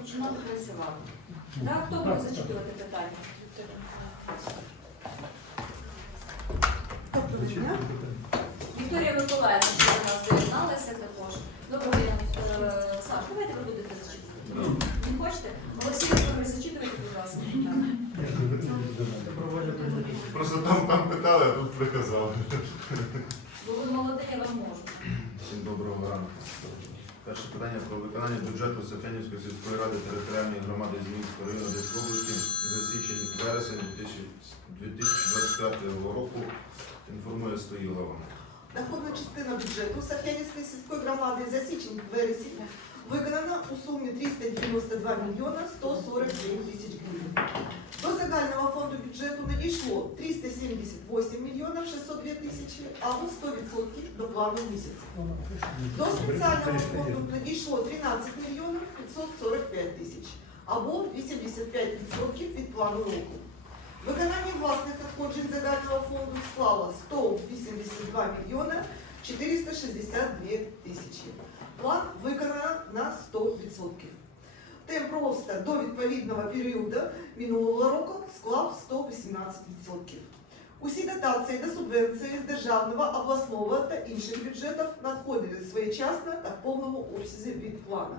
починати працювати. Так, хто буде зачитувати питання? Доброго дня. Вікторія Миколаївна, що до нас доєдналася також. Доброго дня, е, Саш, давайте ви будете зачитувати. Не хочете? Олексій Вікторович, зачитувати, будь ласка. Просто там, там питали, а тут приказали. Бо ви молоді, я вам можу. Всім доброго ранку. Перше питання про виконання бюджету Сафянівської сільської ради територіальної громади Зміївського району Одеської області за січень вересень 2025 року інформує Стоїлова. Доходна частина бюджету Сафенівської сільської громади за січень вересень виконана у сумі 392 мільйона 147 тисяч гривень. До загального фонду бюджету надійшло 378 мільйонів 602 тисячі або 100% до плану місяця. До спеціального фонду надійшло 13 мільйонів 545 тисяч або 85% від плану року. Виконання власних надходжень загального фонду склало 182 мільйона 462 тисячі. План виконано на 100%. Темп росту до відповідного періоду минулого року склав 118%. Усі дотації та субвенції з державного, обласного та інших бюджетів надходили своєчасно та в повному обсязі від плану.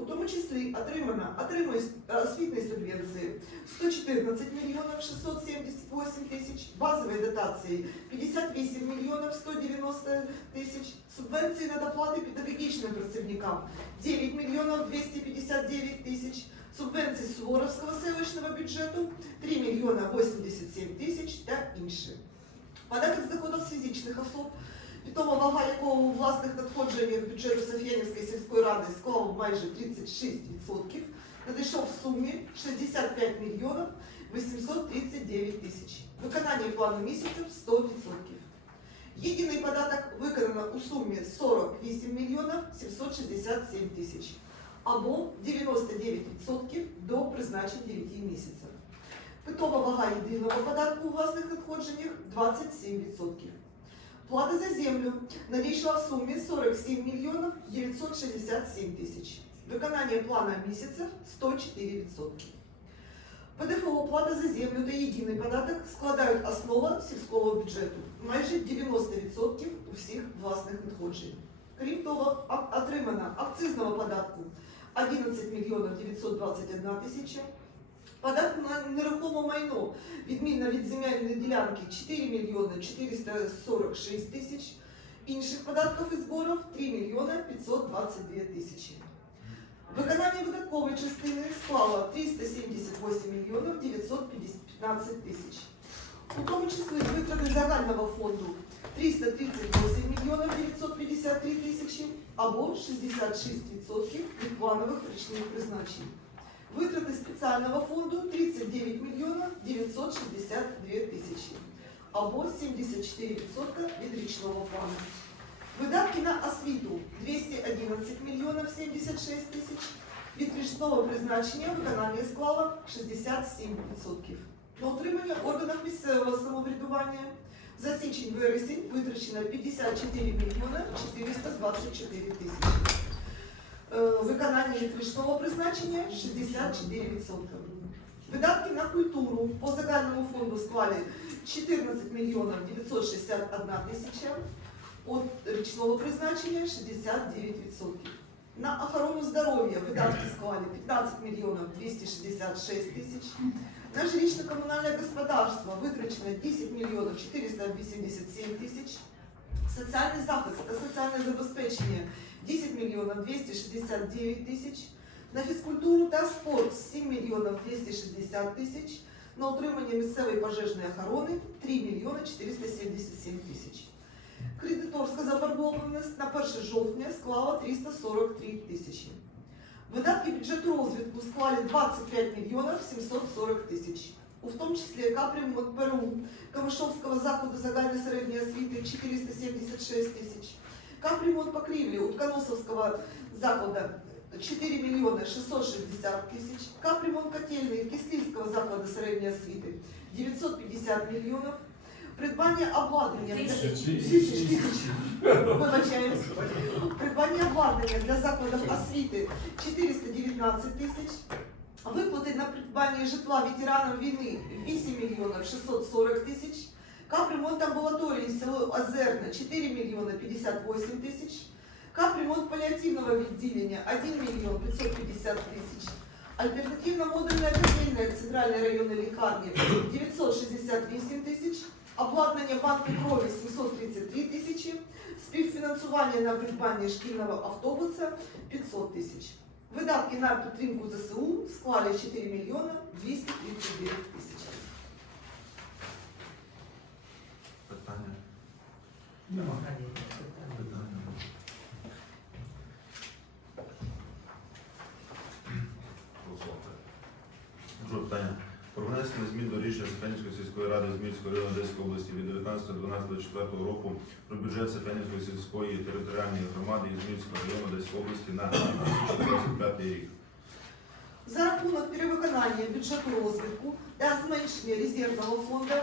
У тому числі отримано отримує освітні субвенції 114 мільйонів 678 тисяч, базові дотації 58 мільйонів 190 тисяч, субвенції на доплати педагогічним працівникам 9 мільйонів 259 тисяч, субвенції Суворовського селищного бюджету 3 мільйона 87 тисяч та інші. Податок з доходів з фізичних особ Відома вага якого у власних надходженнях бюджету Софіянівської сільської ради склав майже 36%, надійшов в сумі 65 мільйонів 839 тисяч. Виконання плану місяців 100%. Єдиний податок виконано у сумі 48 мільйонів 767 тисяч або 99% до призначень 9 місяців. Питова вага єдиного податку у власних надходженнях 27%. Плата за землю надійшла в сумі 47 мільйонів 967 тисяч. Виконання плана місяця 104%. ПДФО, плата за землю та єдиний податок складають основу сільського бюджету майже 90% усіх власних надходжень. Крім того, а- отримано акцизного податку 11 мільйонів 921 тисяча, податок на нерухоме майно відмінно від земельної ділянки 4 мільйони 446 тисяч, інших податків і зборів 3 мільйони 522 тисячі. Виконання видаткової частини склало 378 мільйонів 915 тисяч. У тому числі витрати загального фонду 338 мільйонів 953 тисячі або 66% від планових річних призначень. Витрати спеціального фонду 39 мільйонів 962 тисячі або 74% від річного плану. Видатки на освіту 211 мільйонів 76 тисяч. Від річного призначення виконання склало 67%. На утримання в органах місцевого самоврядування за січень-вересень витрачено 54 мільйони 424 тисячі. Е, Виконання від річного призначення 64%. Видатки на культуру по загальному фонду склали 14 мільйонів 961 тисяча, от річного призначення 69%. На охорону здоров'я видатки склали 15 мільйонів 266 тисяч. На жилищно-коммунальное господарство витрачено 10 мільйонів 487 тисяч. Соціальний захист та соціальне забезпечення 10 мільйонів 269 тисяч. На фізкультуру та спорт 7 мільйонів 260 тисяч. На утримання місцевої пожежної охорони 3 мільйони 477 тисяч. Кредиторська заборгованість на 1 жовтня склала 343 тисячі. Видатки бюджету розвитку склали 25 мільйонів 740 тисяч. У тому числі капремонт ПРУ Камишовського закладу загальної середньої освіти 476 тисяч. Капремонт покрівлі Утконосовського закладу 4 мільйони 660 тисяч. Капремонт котельної Кислівського закладу середньої освіти 950 мільйонів. Придбання обладнання для Тисячі. Тисяч, тисяч. Вибачаюсь. Придбання обладнання для закладів освіти 419 тисяч. Виплати на придбання житла ветеранам війни 8 мільйонів 640 тисяч. Капремонт амбулаторії село Озерне 4 мільйони 58 тисяч. Капремонт паліативного відділення 1 мільйон 550 тисяч. Альтернативна модульна відділення центральної районної лікарні 968 тисяч. Обладнання банку крові 733 тисячі. Співфінансування на придбання шкільного автобуса 500 тисяч. Видатки на підтримку ЗСУ склали 4 мільйона 239 тисяч. Питання? Нема. Питання? Голосувати. Друге питання. Про внесення змін до рішення Сефенівської сільської ради Зміївського району Одеської області від 19.12.24 року про бюджет Сефенівської сільської територіальної громади і Зміївського району Одеської області на 2025 рік. За рахунок перевиконання бюджету розвитку та зменшення резервного фонду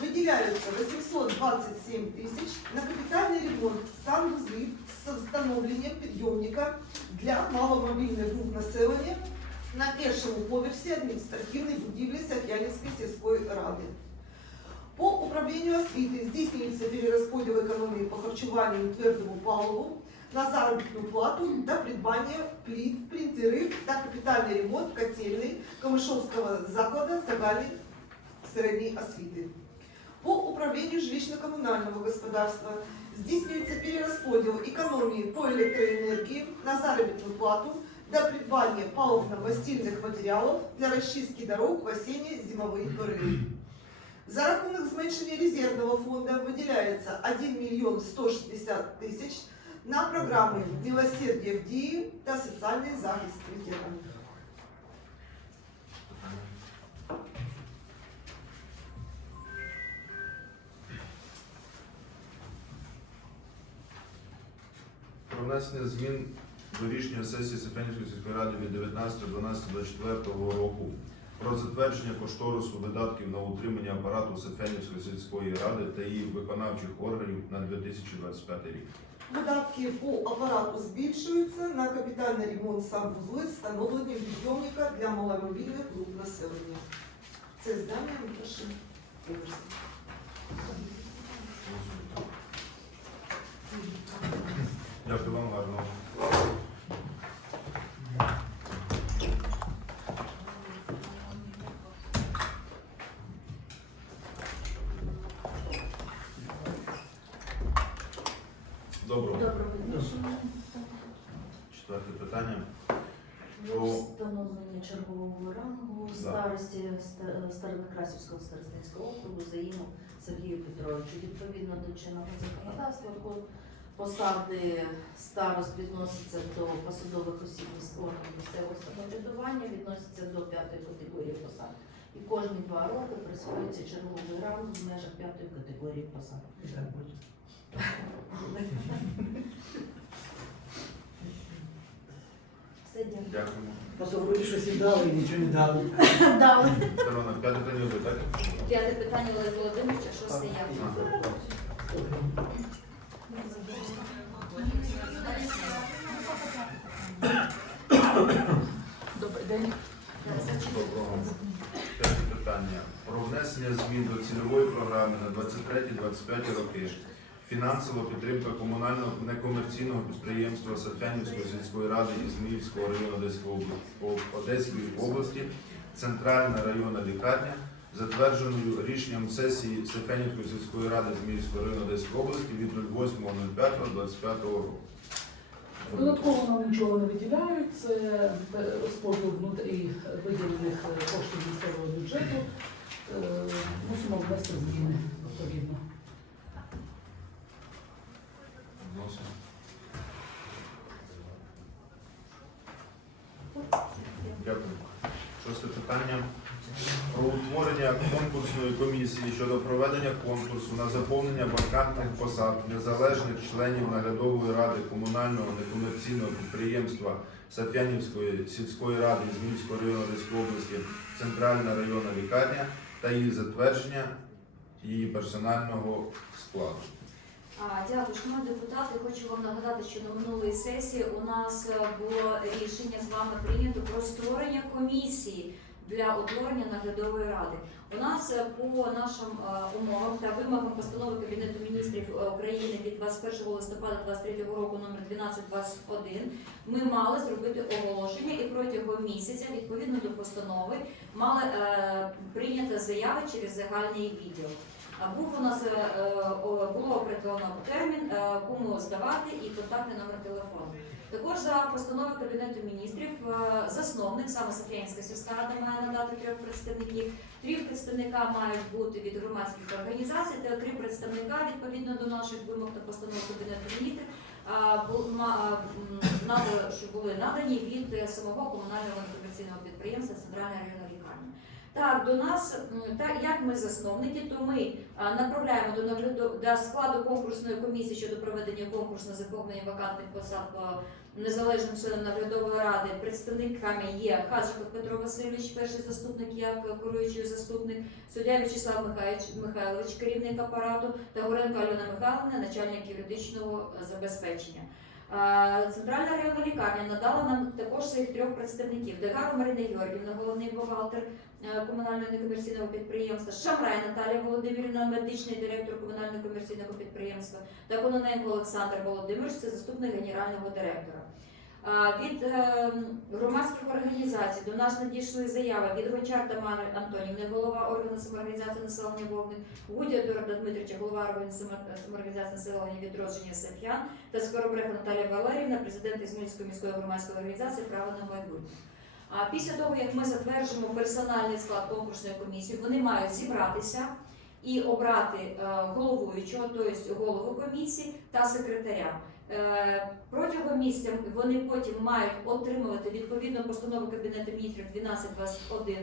виділяються 827 тисяч на капітальний ремонт санвузлів з встановленням підйомника для маломобільних груп населення на першому поверсі адміністративної будівлі Саф'янівської сільської ради. По управлінню освіти здійснюється перерозподіл економії по харчуванню і твердому паливу на заробітну плату та придбання пліт, принтерів та капітальний ремонт котельної Камишовського закладу загальної середньої освіти. По управлінню жилищно-комунального господарства здійснюється перерозподіл економії по електроенергії на заробітну плату для придбання паливно-мастильних матеріалів для розчистки дорог в осінньо-зимовий період. За рахунок зменшення резервного фонду виділяється 1 мільйон 160 тисяч на програми «Милосердие в дії» та соціальний захист ветеранів. Про внесення змін до рішення сесії Сефенівської сільської ради від 19.12.24 року про затвердження кошторису видатків на утримання апарату Сефенівської сільської ради та її виконавчих органів на 2025 рік. Видатки по апарату збільшуються на капітальний ремонт санвузли з встановленням підйомника для маломобільних груп населення. Це здання на першому. Дякую вам гарно. Доброго. Доброго дня. Четверте питання. Про встановлення чергового рангу старості Ста- Старонакрасівського старостинського округу Заїму Сергію Петровичу. Відповідно до чинного законодавства посади старост відноситься до посадових осіб органів місцевого самоврядування, відноситься до п'ятої категорії посад. І кожні два роки присвоюється черговий ранг в межах п'ятої категорії посад. Все дякую. Дякуємо. Просто вроді щось і дали, і нічого не дали. Дали. Тарана, п'яте питання ви, так? П'яте питання Олег Володимирович, а шосте я. Добрий день. Доброго. П'яте питання. Про внесення змін до цільової програми на 23-25 роки. Фінансова підтримка комунального некомерційного підприємства Сафянівської сільської ради Ізмаїльського району Одеської Одеської області, Центральна районна лікарня, затвердженою рішенням сесії Сафянівської сільської ради Зміївського району Одеської області від 08.05.25 року. Додатково нам нічого не виділяють. Це е, розподіл внутрі виділених е, коштів місцевого бюджету. Е, Мусимо внести зміни відповідно. Вносимо. Дякую. Шосте питання. Про утворення конкурсної комісії щодо проведення конкурсу на заповнення вакантних посад незалежних членів наглядової ради комунального некомерційного підприємства Сафянівської сільської ради Зміївського району Одеської області Центральна районна лікарня та її затвердження її персонального складу. Дякую, шановні депутати. Хочу вам нагадати, що на минулої сесії у нас е, було рішення з вами прийнято про створення комісії для утворення наглядової ради. У нас е, по нашим е, умовам та вимогам постанови Кабінету міністрів України від 21 листопада 2023 року номер 1221 ми мали зробити оголошення і протягом місяця, відповідно до постанови, мали прийняти заяви через загальний відділ. Був у нас е, е, було определено термін, е, кому здавати і контактний номер телефону. Також за постановою Кабінету міністрів засновник, саме Софіянська сільська рада має надати трьох представників. Три представника мають бути від громадських організацій та три представника відповідно до наших вимог та постанов Кабінету міністрів. були надані від самого комунального некомерційного підприємства Центральна районна лікарня. Так, до нас, так як ми засновники, то ми направляємо до нагляду до складу конкурсної комісії щодо проведення конкурсу на заповнення вакантних посад по незалежним членам наглядової ради. Представниками є Хаджиков Петро Васильович, перший заступник, як керуючий заступник, суддя В'ячеслав Михайлович, керівник апарату, та Горенко Альона Михайловна, начальник юридичного забезпечення. Центральна районна лікарня надала нам також своїх трьох представників: Дегару Марина Георгівна, головний бухгалтер комунального некомерційного підприємства, Шамрай Наталія Володимирівна, медичний директор комунального комерційного підприємства та Кононенко Олександр Володимирович, це заступник генерального директора. Від е, громадських організацій до нас надійшли заяви від Гончар Тамари Антонівни, голова органу самоорганізації населення Вогник, Гудя Едуарда Дмитрича, голова органу самоорганізації населення відродження Саф'ян та Скоробрех Наталія Валерівна, президент Ізмільської міської громадської організації Право на майбутнє. А після того, як ми затверджуємо персональний склад конкурсної комісії, вони мають зібратися і обрати е, головуючого, тобто голову комісії та секретаря. Е, Протягом місяця вони потім мають отримувати відповідно постанови Кабінету міністрів 1221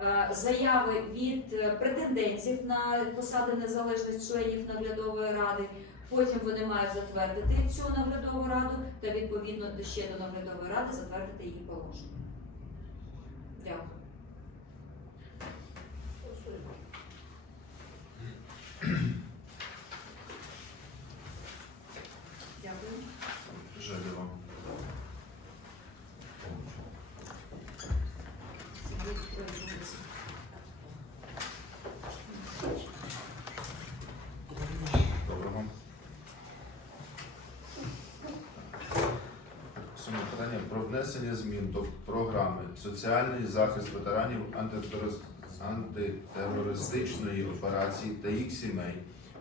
е, заяви від претендентів на посади незалежних членів наглядової ради. Потім вони мають затвердити цю наглядову раду та відповідно ще до наглядової ради затвердити її положення. Дякую. Дякую. Жадіва. Сергій Доброго. Сьоме питання про внесення змін до програми Соціальний захист ветеранів антитерористичної операції та їх сімей,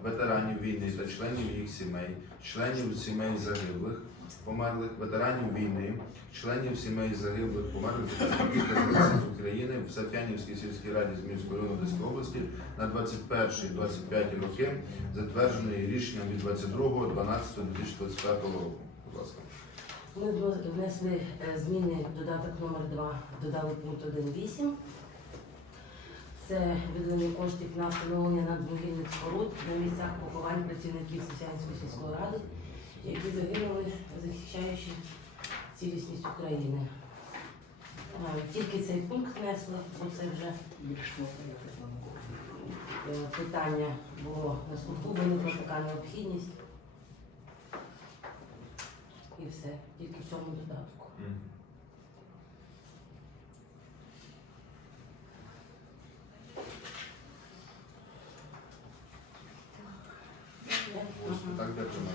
ветеранів війни та членів їх сімей, членів сімей загиблих, померлих, ветеранів війни, членів сімей загиблих, померлих та захисниць України в Сафянівській сільській раді Зміївської Одеської області на 21-25 роки, затвердженої рішенням від 22.12.2025 року. Будь ласка. Ми внесли е, зміни додаток номер 2 додали пункт 1.8. Це виділення коштів на встановлення надмогильних споруд на місцях поховань працівників Сосянської сільської ради, які загинули, захищаючи цілісність України. Тільки цей пункт внесли, бо це вже е, питання було на виникла така необхідність. І все, тільки в цьому додатку. Ось так дякую на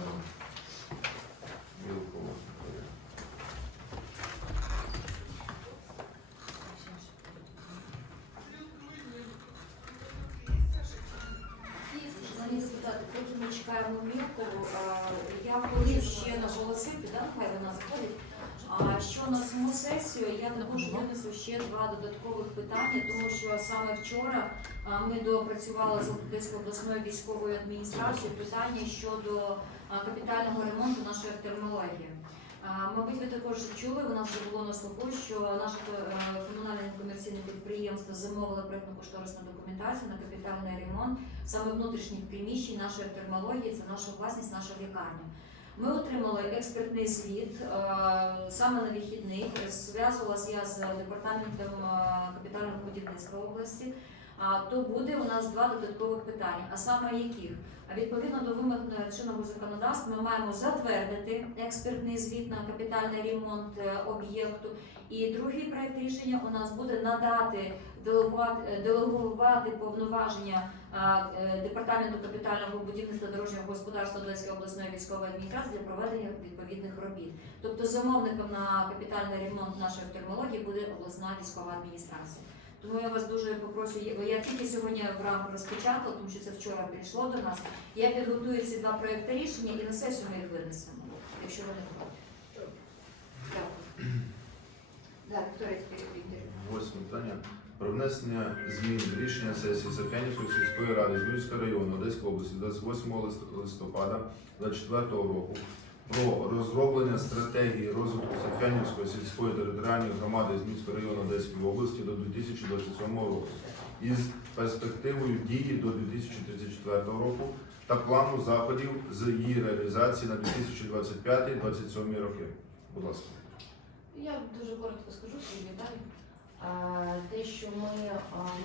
Вілкову. Шановні депутати, поки ми чекаємо Мілкову, е, я хочу ще наголосити, да, хай вона заходить, а, що на саму сесію я також винесу ще два додаткових питання, тому що саме вчора ми доопрацювали з Одеською обласною військовою адміністрацією питання щодо капітального ремонту нашої офтальмології. А, Мабуть, ви також чули, у нас вже було на слуху, що наше е, комунальне комерційне підприємство замовило проєктно-кошторисну документацію на капітальний ремонт саме внутрішніх приміщень нашої офтальмології, це наша власність, наша лікарня. Ми отримали експертний звіт е, саме на вихідний. Зв'язувалася я з департаментом е, капітального будівництва області. То буде у нас два додаткових питання. А саме яких? Відповідно до вимог е, чинного законодавства ми маємо затвердити експертний звіт на капітальний ремонт е, об'єкту. І другий проект рішення у нас буде надати делегувати, е, повноваження департаменту капітального будівництва дорожнього господарства Одеської обласної військової адміністрації для проведення відповідних робіт. Тобто замовником на капітальний ремонт нашої офтальмології буде обласна військова адміністрація. Тому я вас дуже попрошу, я- тільки сьогодні в рамку розпечатала, тому що це вчора прийшло до нас. Я підготую ці два проекти рішення і на сесію ми їх винесемо, якщо ви не проти. Дякую. Так, Вікторія. Восьме питання. Про внесення змін рішення сесії Софіанівської сільської ради Зміївського району Одеської області 28 лист- листопада 2024 року про розроблення стратегії розвитку Софіанівської сільської територіальної громади Зміївського району Одеської області до 2027 року із перспективою дії до 2034 року та плану заходів з її реалізації на 2025-2027 роки. Будь ласка. Я дуже коротко скажу деталі. Е, Те, що ми е,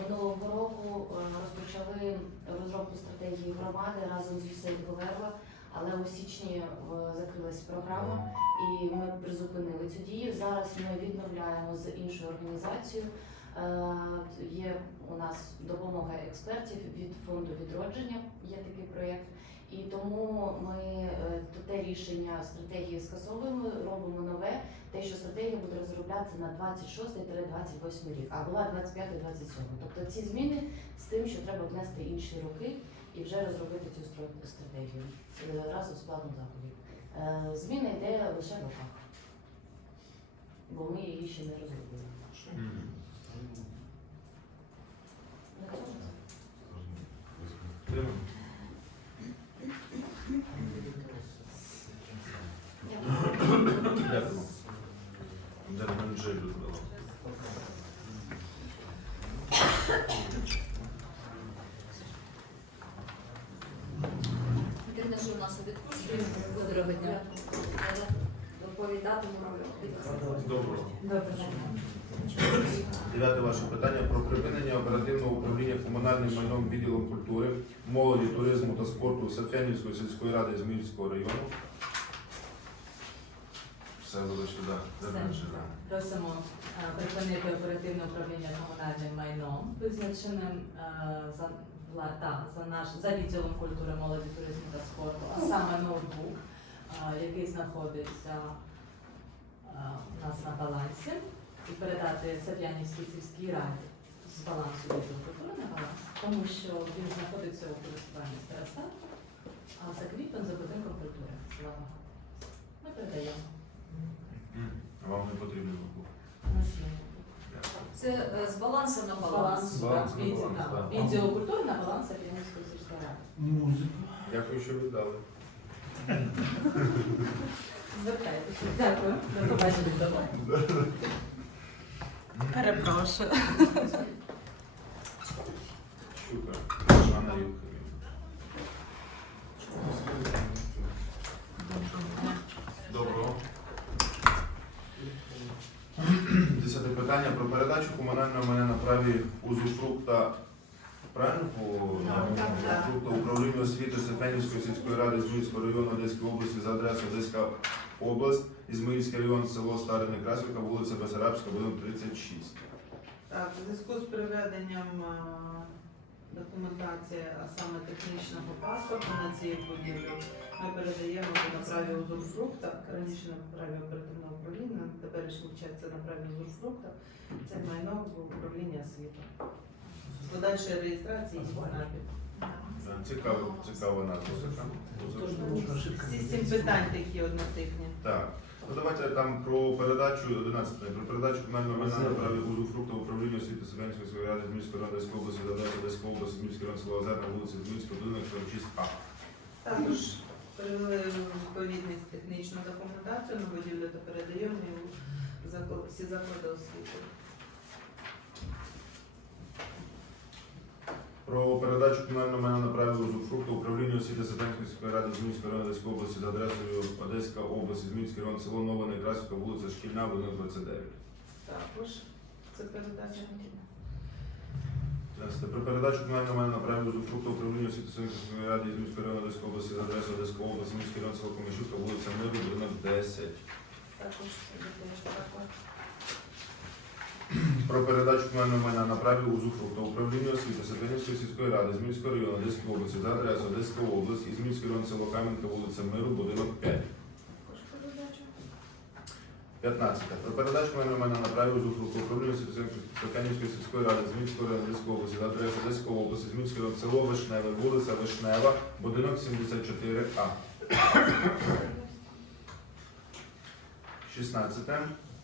минулого року е, розпочали розробку стратегії громади разом з USAID Говерла, але у січні е, закрилась програма і ми призупинили цю дію. Зараз ми відновляємо з іншою організацією. Е, Є у нас допомога експертів від фонду відродження. Є такий проєкт. І тому ми е, те рішення стратегії скасовуємо, робимо нове. Те, що стратегія буде розроблятися на 26-28 рік, а була 25-27. Тобто ці зміни з тим, що треба внести інші роки і вже розробити цю стратегію е, разом з планом заходів. Е, Зміна йде лише в роках, бо ми її ще не розробили. Дякую. Дякую. Ірина ж у нас у відпустці. Доброго дня. Доповідатиму роль. Доброго. Добре. Дев'яте ваше питання про припинення оперативного управління комунальним майном відділом культури, молоді, туризму та спорту Сафянівської сільської ради Зміївського району. Все сюди. Завершено. Просимо е, припинити оперативне управління комунальним майном, визначеним е, за, та, за, наш, за відділом культури, молоді, туризму та спорту, а саме ноутбук, е, який знаходиться у нас на балансі, і передати Сап'янівській сільській раді з балансу відділу культури на баланс, тому що він знаходиться у користуванні старостату, а закріплен за будинком культури. Слава. Ми передаємо. Вам не потрібно було. У нас є. Це е, з балансу на баланс. Баланс, Баланс на відділ, баланс, так. так. Відділ культури на баланс Сап'янівської сільської ради. Музика. Дякую, що віддали. Звертайтеся. Дякую. До побачення. Перепрошую. Щука. Анна Юхимівна. Доброго. Десяте питання про передачу комунального майна на праві узуфрукта. Правильно по так. освіти Сефенівської сільської ради Зміївського району Одеської області за адресою Одеська область, Ізмаїльський район, село Старе Некрасівка, вулиця Бесарабська, будинок 36. Так, у зв'язку з приведенням а, документації, а саме технічного паспорту на цій будівлі, ми передаємо на праві узурфрукта, раніше на праві оперативного управління, на теперішній час це на праві узурфрукта, це майно в управління освіти. Подальшої реєстрації і знаків. Цікаво, цікава назва Всі сім питань такі однотипні. Так. Ну давайте там про передачу 11 про передачу комунального майна на праві узуфрукта в управління освіти Селенської сільської ради Зміївської ради Одеської області, Донецької Одеської області, Зміївський район села Озерна, вулиця Зміївська, будинок 46А. Також привели відповідність технічну документацію на будівлю та передаємо всі заклади освіти. Про передачу комунального майна на праві узуфрукта управління освіти сільської ради Зміївської район Одеської області за адресою Одеська область, Зміївський район, село Нове Некрасівка, вулиця Шкільна, будинок 29. Також це передача. 13. Про передачу комунального майна на праві узурпрукту управління освіти Сумської ради Ізмільської району Одеської області за адресою Одеської області, Міський район село вулиця Миру, будинок 10. Також теж також. Про передачу комунального майна на праві узурпрукту управління освіти Сапянівської сільської ради Змільського району Одеської області за адресою Одеська область, Ізмільський район село Кам'янка, вулиця Миру, будинок 5. 15. Про передачу комунального майна на праві узурпрукту управління освіти Сапянівської сільської ради Змільського району Одеської області за адресою Одеської області, Змільський район село Вишневе, вулиця Вишнева, будинок 74А. 16.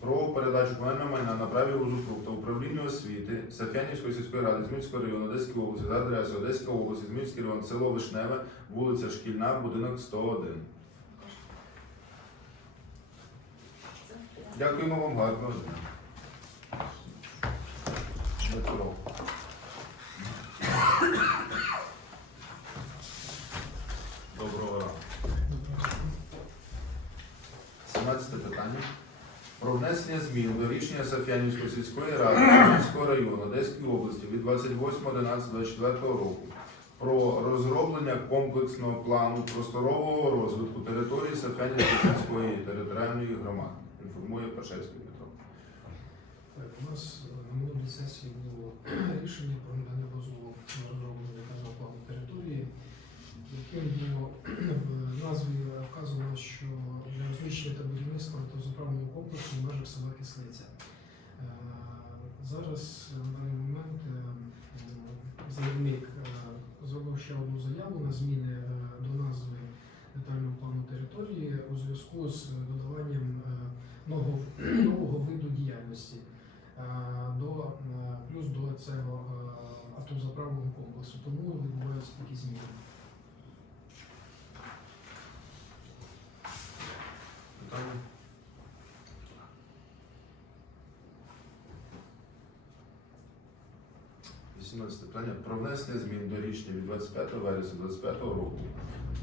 Про передачу комунального майна на праві узурпрукту управління освіти Сафянівської сільської ради Змільського району Одеської області за адресою Одеська область, Змільський район, село Вишневе, вулиця Шкільна, будинок 101. Дякуємо вам гарного дня. Дмитро. Доброго ранку. 17 питання. Про внесення змін до рішення Саф'янівської сільської ради Кам'янського району Одеської області від 28.11.24 року про розроблення комплексного плану просторового розвитку території Саф'янівської сільської територіальної громади. Інформує Пашевський Дмитро. Так, у нас на минулій сесії було рішення про надання дозволу на 18 питання про внесення змін до рішення від 25 вересня 25 року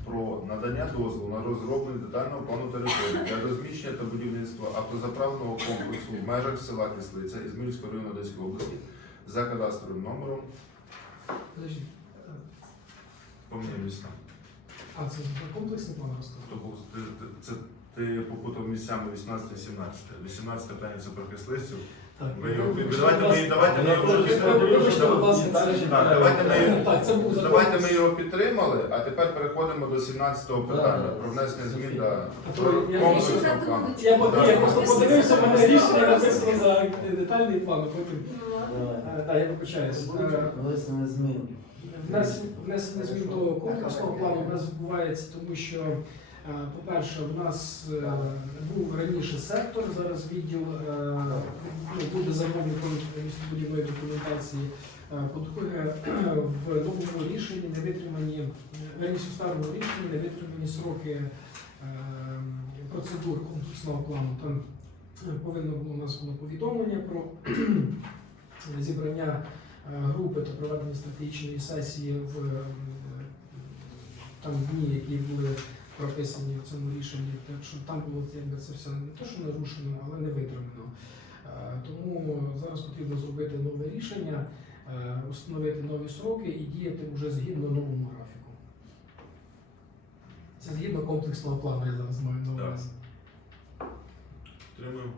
про надання дозволу на розроблення детального плану території для розміщення та будівництва автозаправного комплексу в межах села Кислиця Ізмільського району Одеської області за кадастровим номером. Подожди, Помню а це про комплексний план розказував? Це ти попутав місцями 18-17. 18 питання це про кислицю, так, Ви його- ви- давайте ми- давайте ми його Вибачте, будь ласка, це- Так, давайте ми- Так, це був закон. Давайте ми його підтримали, а тепер переходимо до 17-го питання про внесення змін до то я- я- комплексного плану. Я, по- я просто подивився, в мене рішення написано за детальний план, а потім. Е, Так, я вибачаюсь. Е, Внесення змін. Внесення, змін до комплексного плану у нас відбувається, тому що, е, по-перше, у нас е, був раніше сектор, зараз відділ е, ну, буде замовником містобудівної документації. Е, По-друге, в новому рішенні не витримані, е, раніше в старому рішенні не витримані сроки е, процедур комплексного плану. Там е, повинно було у нас було повідомлення про зібрання е, групи та проведення стратегічної сесії в е, там дні, які були прописані в цьому рішенні. Так що там було якби це все не те, що нарушено, але не витримано. Е, Тому зараз потрібно зробити нове рішення, е, встановити нові сроки і діяти вже згідно новому графіку. Це згідно комплексного плану, я зараз маю на увазі. Підтримуємо.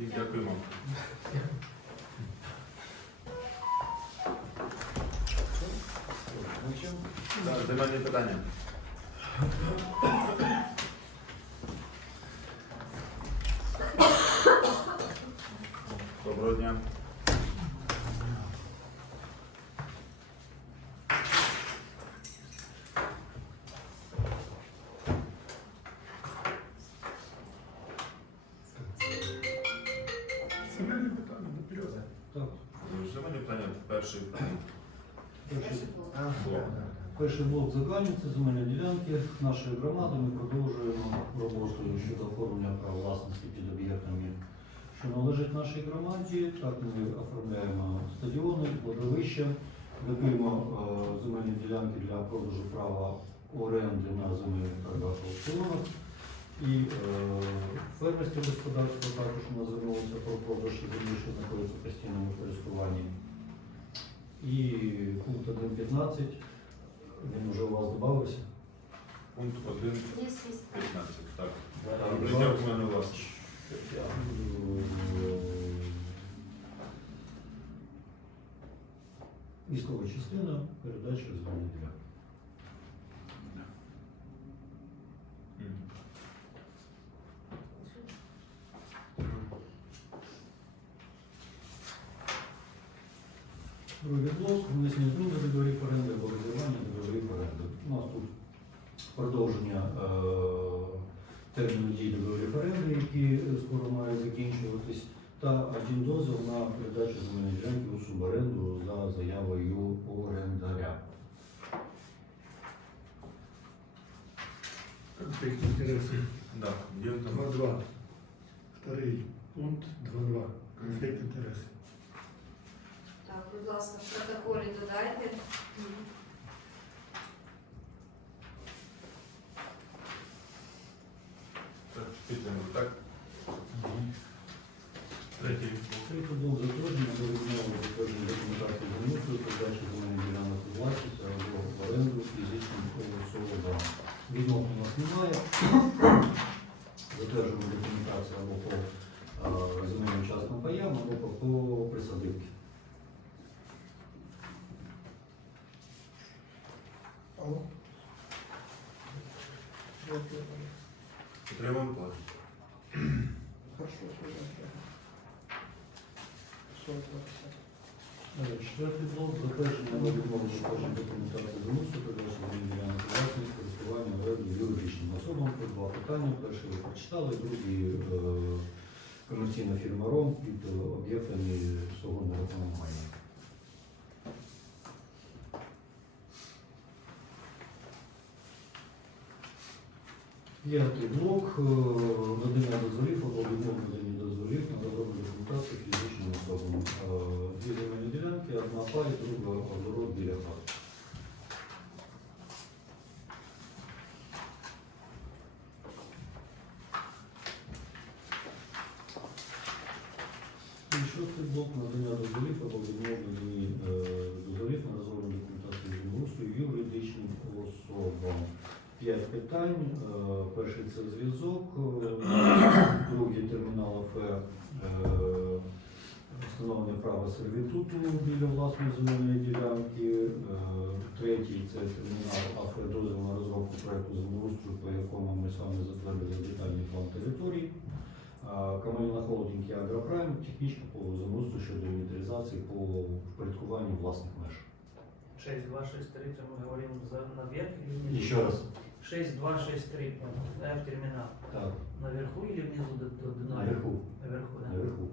І дякуємо. Так, Земельні питання. Доброго дня. Перший блок закінчується земельні ділянки нашої громади. Ми продовжуємо роботу щодо оформлення прав власності під об'єктами, що належить нашій громаді. Так ми оформляємо стадіони, водовища, готуємо е, земельні ділянки для продажу права оренди на земельних торгах аукціонах. І е, Фермерське господарство також у нас звернулося про продаж землі, що знаходиться в постійному користуванні. І пункт 1.15, він вже у вас додався. Пункт 1, Є свіст. 15. Так. Да, Так, і Прийняв додався. у мене власне. Військова частина, передача земельної ділянки. Другий блок, внесення змін до договорів оренди або розірвання договорів оренди. У нас тут продовження е, терміну дії договорів оренди, які скоро мають закінчуватись, та один дозвіл на передачу земельної ділянки у суборенду за заявою орендаря. Конфликт интересов. Да. Є там 2.2. Второй пункт 2.2. Конфликт интересов. Так, будь ласка, в протоколі додайте. Так, підтримую, так? Третій блок. Третій блок затвердження до відмови затвердження документації замовлення, передачі земельних ділянок у власність або в оренду фізичним особам. Відмов у нас немає. Затверджуємо документацію або по е, земельним частним паям, або по, по присадибці. Алло. Підтримуємо план. Хорошо, слушай. 40 Е, Четвертий блок затвердження відмови затвердження документації замовлення, передачі у власність, користування оренду юридичним особам. Тут два питання. Перше ви прочитали, другі е, комерційна фірма РОМ під е, об'єктами нерухомого майна. П'ятий блок е, надання дозволів або надання дозволів на розробку документації фізичним особам. Е, Дві земельні ділянки, одна друга огород біля хати. Шостий блок надання дозволів або відмовлені е, дозволів на розроблення документації землеустрою юридичним особам. П'ять питань. Е, Перший це зв'язок, права сервітуту біля власної земельної ділянки. Е, Третій це термінал АФ дозвіл на розробку проекту землеустрою, по якому ми вами затвердили детальний план території. А, Камельна холдинг і Агропрайм технічно по землеустрою щодо інвентаризації по впорядкуванню власних меж. 6263, это мы говорим за наверх или внизу? ще раз. 6263, F терминал. Так, Наверху или внизу до, до дна? наверху. Наверху, да. Наверху.